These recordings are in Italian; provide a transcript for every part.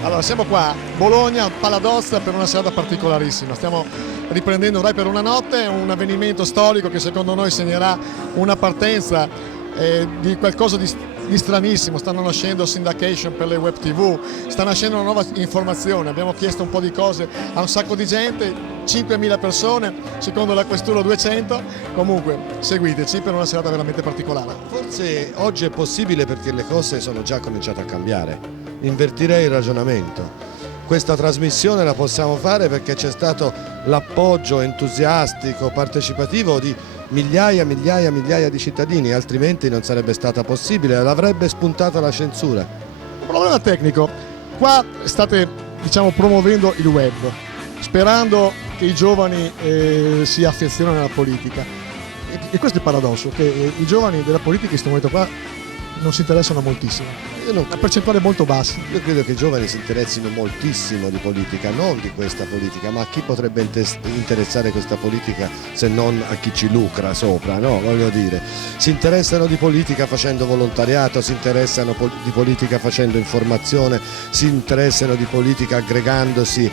Allora, siamo qua, Bologna, Paladozza, per una serata particolarissima. Stiamo riprendendo Rai per una notte, un avvenimento storico che secondo noi segnerà una partenza di qualcosa di stranissimo. Stanno nascendo syndication per le web TV, sta nascendo una nuova informazione. Abbiamo chiesto un po' di cose a un sacco di gente, 5.000 persone, secondo la questura 200. Comunque, seguiteci per una serata veramente particolare. Forse oggi è possibile perché le cose sono già cominciate a cambiare. Invertirei il ragionamento. Questa trasmissione la possiamo fare perché c'è stato l'appoggio entusiastico, partecipativo di migliaia di cittadini, altrimenti non sarebbe stata possibile, l'avrebbe spuntata la censura. Un problema tecnico, qua state promuovendo il web, sperando che i giovani si affezionino alla politica. E questo è il paradosso, che i giovani della politica in questo momento qua non si interessano moltissimo. Una percentuale molto bassa. Io credo che i giovani si interessino moltissimo di politica, non di questa politica, ma a chi potrebbe interessare questa politica se non a chi ci lucra sopra, no? Voglio dire, si interessano di politica facendo volontariato, si interessano di politica facendo informazione, si interessano di politica aggregandosi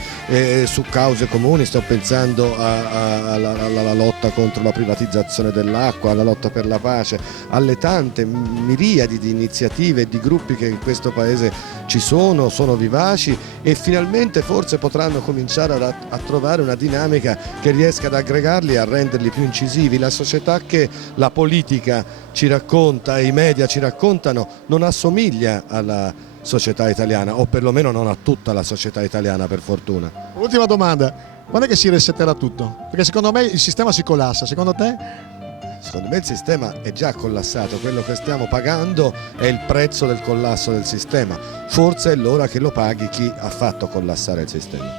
su cause comuni. Sto pensando alla lotta contro la privatizzazione dell'acqua, alla lotta per la pace, alle tante miriadi di iniziative e di gruppi che in questo paese ci sono vivaci e finalmente forse potranno cominciare a trovare una dinamica che riesca ad aggregarli e a renderli più incisivi. La società che la politica ci racconta e i media ci raccontano non assomiglia alla società italiana, o perlomeno non a tutta la società italiana, per fortuna. Ultima domanda, quando è che si resetterà tutto? Perché secondo me il sistema si collassa, secondo te? Secondo me il sistema è già collassato, quello che stiamo pagando è il prezzo del collasso del sistema, forse è l'ora che lo paghi chi ha fatto collassare il sistema.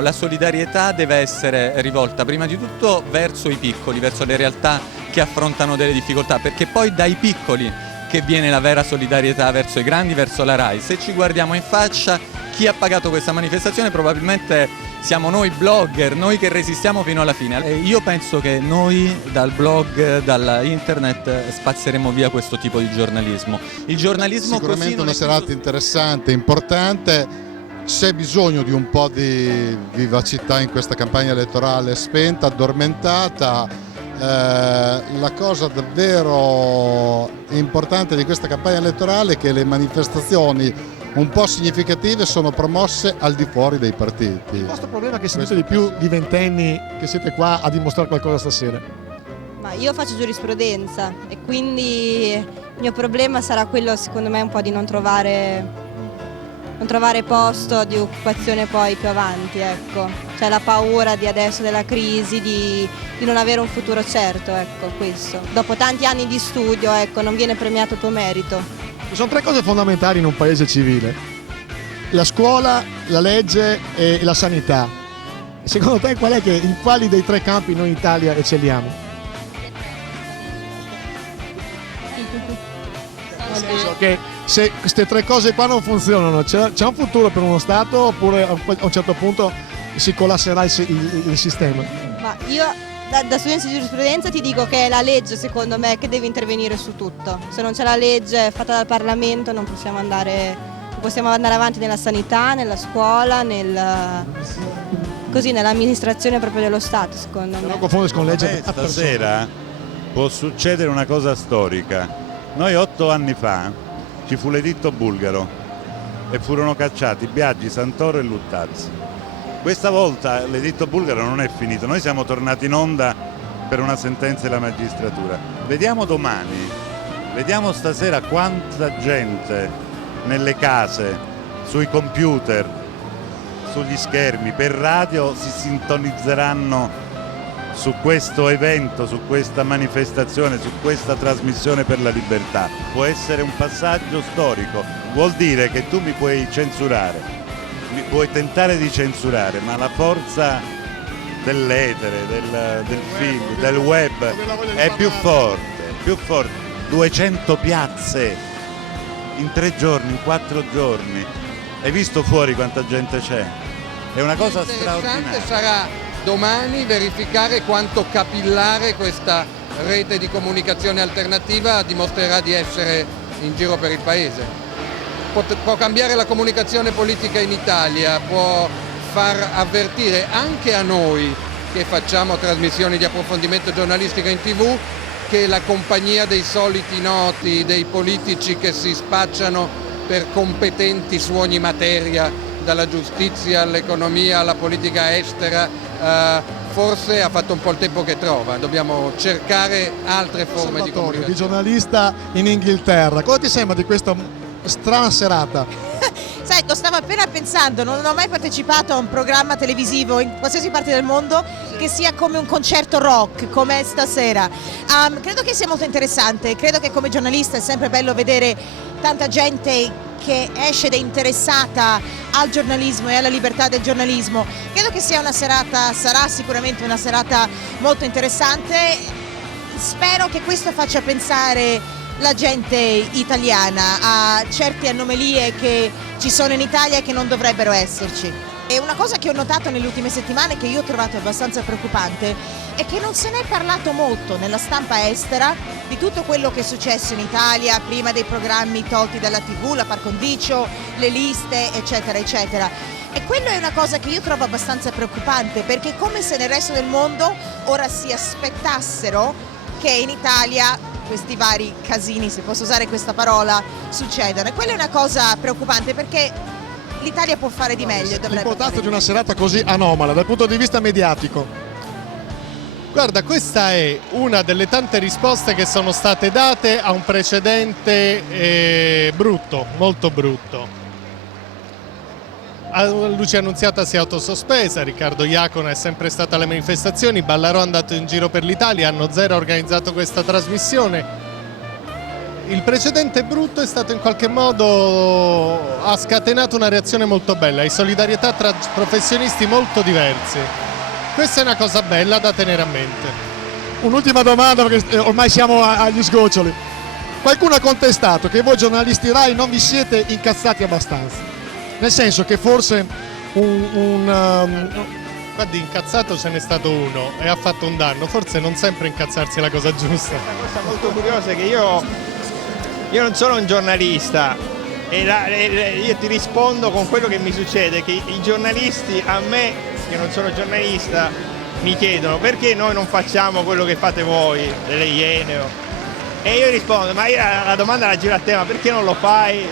La solidarietà deve essere rivolta prima di tutto verso i piccoli, verso le realtà che affrontano delle difficoltà, perché poi dai piccoli che viene la vera solidarietà verso i grandi, verso la RAI. Se ci guardiamo in faccia, chi ha pagato questa manifestazione probabilmente siamo noi blogger, noi che resistiamo fino alla fine. E io penso che noi dal blog, dalla internet spazzeremo via questo tipo di giornalismo. Il giornalismo sicuramente così una serata interessante, importante. C'è bisogno di un po' di vivacità in questa campagna elettorale spenta, addormentata. La cosa davvero importante di questa campagna elettorale è che le manifestazioni un po' significative sono promosse al di fuori dei partiti. Il vostro problema è che siete di più di ventenni che siete qua a dimostrare qualcosa stasera. Ma io faccio giurisprudenza e quindi il mio problema sarà quello, secondo me, un po' di non trovare posto di occupazione poi più avanti, ecco. C'è la paura di adesso della crisi, di non avere un futuro certo, ecco, questo. Dopo tanti anni di studio, ecco, non viene premiato il tuo merito. Ci sono tre cose fondamentali in un paese civile: la scuola, la legge e la sanità. Secondo te in quali dei tre campi noi in Italia eccelliamo? Nel senso che se queste tre cose qua non funzionano, c'è un futuro per uno Stato oppure a un certo punto si collasserà il sistema? Ma io da studente di giurisprudenza ti dico che è la legge, secondo me, che deve intervenire su tutto. Se non c'è la legge fatta dal Parlamento non possiamo andare avanti nella sanità, nella scuola, nell'amministrazione proprio dello Stato, secondo me. Non confondersi con legge. Stasera può succedere una cosa storica. Noi 8 anni fa ci fu l'editto bulgaro e furono cacciati Biagi, Santoro e Luttazzi. Questa volta l'editto bulgaro non è finito, noi siamo tornati in onda per una sentenza della magistratura. Vediamo domani, vediamo stasera quanta gente nelle case, sui computer, sugli schermi, per radio si sintonizzeranno su questo evento, su questa manifestazione, su questa trasmissione per la libertà. Può essere un passaggio storico, vuol dire che tu mi puoi censurare, mi puoi tentare di censurare, ma la forza dell'etere, del film, del web è più forte. 200 piazze in 3 giorni, in 4 giorni. Hai visto fuori quanta gente c'è? È una cosa straordinaria. Interessante sarà domani verificare quanto capillare questa rete di comunicazione alternativa dimostrerà di essere in giro per il paese. può cambiare la comunicazione politica in Italia, può far avvertire anche a noi che facciamo trasmissioni di approfondimento giornalistico in TV che la compagnia dei soliti noti, dei politici che si spacciano per competenti su ogni materia, dalla giustizia all'economia alla politica estera, forse ha fatto un po' il tempo che trova. Dobbiamo cercare altre forme di comunicazione. Di giornalista in Inghilterra, cosa ti sembra di questa strana serata? Sai, lo stavo appena pensando, non ho mai partecipato a un programma televisivo in qualsiasi parte del mondo che sia come un concerto rock, come stasera. Credo che sia molto interessante, credo che come giornalista è sempre bello vedere tanta gente che esce ed è interessata al giornalismo e alla libertà del giornalismo. Credo che sia una serata, sarà sicuramente una serata molto interessante. Spero che questo faccia pensare la gente italiana a certe anomalie che ci sono in Italia e che non dovrebbero esserci. E una cosa che ho notato nelle ultime settimane, che io ho trovato abbastanza preoccupante, è che non se ne è parlato molto nella stampa estera di tutto quello che è successo in Italia prima dei programmi tolti dalla TV, la par condicio, le liste, eccetera, eccetera. E quello è una cosa che io trovo abbastanza preoccupante, perché è come se nel resto del mondo ora si aspettassero che in Italia questi vari casini, se posso usare questa parola, succedano. E quella è una cosa preoccupante, perché l'Italia può fare di meglio. L'importanza di una serata così anomala dal punto di vista mediatico. Guarda, questa è una delle tante risposte che sono state date a un precedente brutto, molto brutto. Luce Annunziata si è autosospesa, Riccardo Iacona è sempre stata alle manifestazioni, Ballarò è andato in giro per l'Italia, Anno Zero ha organizzato questa trasmissione. Il precedente brutto è stato in qualche modo, ha scatenato una reazione molto bella e solidarietà tra professionisti molto diversi. Questa è una cosa bella da tenere a mente. Un'ultima domanda, perché ormai siamo agli sgoccioli. Qualcuno ha contestato che voi giornalisti Rai non vi siete incazzati abbastanza. Nel senso che forse Guardi, incazzato ce n'è stato uno e ha fatto un danno, forse non sempre incazzarsi è la cosa giusta. Una cosa molto curiosa è che io non sono un giornalista e io ti rispondo con quello che mi succede, che i giornalisti a me, che non sono giornalista, mi chiedono perché noi non facciamo quello che fate voi, delle Iene. E io rispondo, ma io la domanda la giro a te, ma perché non lo fai?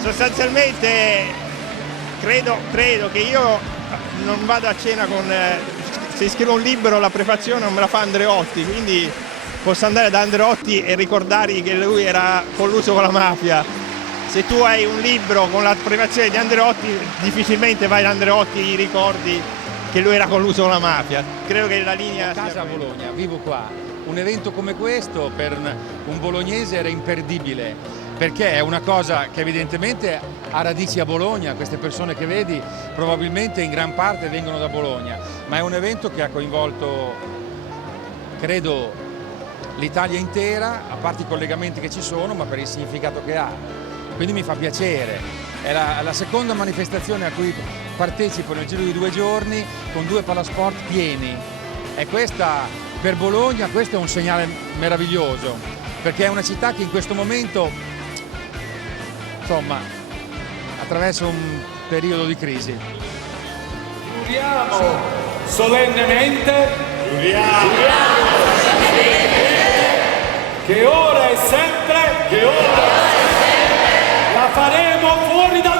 Sostanzialmente credo che io non vado a cena con... se scrivo un libro la prefazione non me la fa Andreotti, quindi posso andare da Andreotti e ricordargli che lui era colluso con la mafia. Se tu hai un libro con la prefazione di Andreotti, difficilmente vai da Andreotti e gli ricordi che lui era colluso con la mafia. Credo che la linea... Ho casa a Bologna, vivo qua. Un evento come questo per un bolognese era imperdibile, perché è una cosa che evidentemente ha radici a Bologna, queste persone che vedi probabilmente in gran parte vengono da Bologna, ma è un evento che ha coinvolto, credo, l'Italia intera, a parte i collegamenti che ci sono, ma per il significato che ha. Quindi mi fa piacere. È la seconda manifestazione a cui partecipo nel giro di 2 giorni con 2 palasport pieni. E questa, per Bologna, questo è un segnale meraviglioso, perché è una città che in questo momento, insomma, attraversa un periodo di crisi. Giuriamo solennemente che ora e sempre la faremo fuori da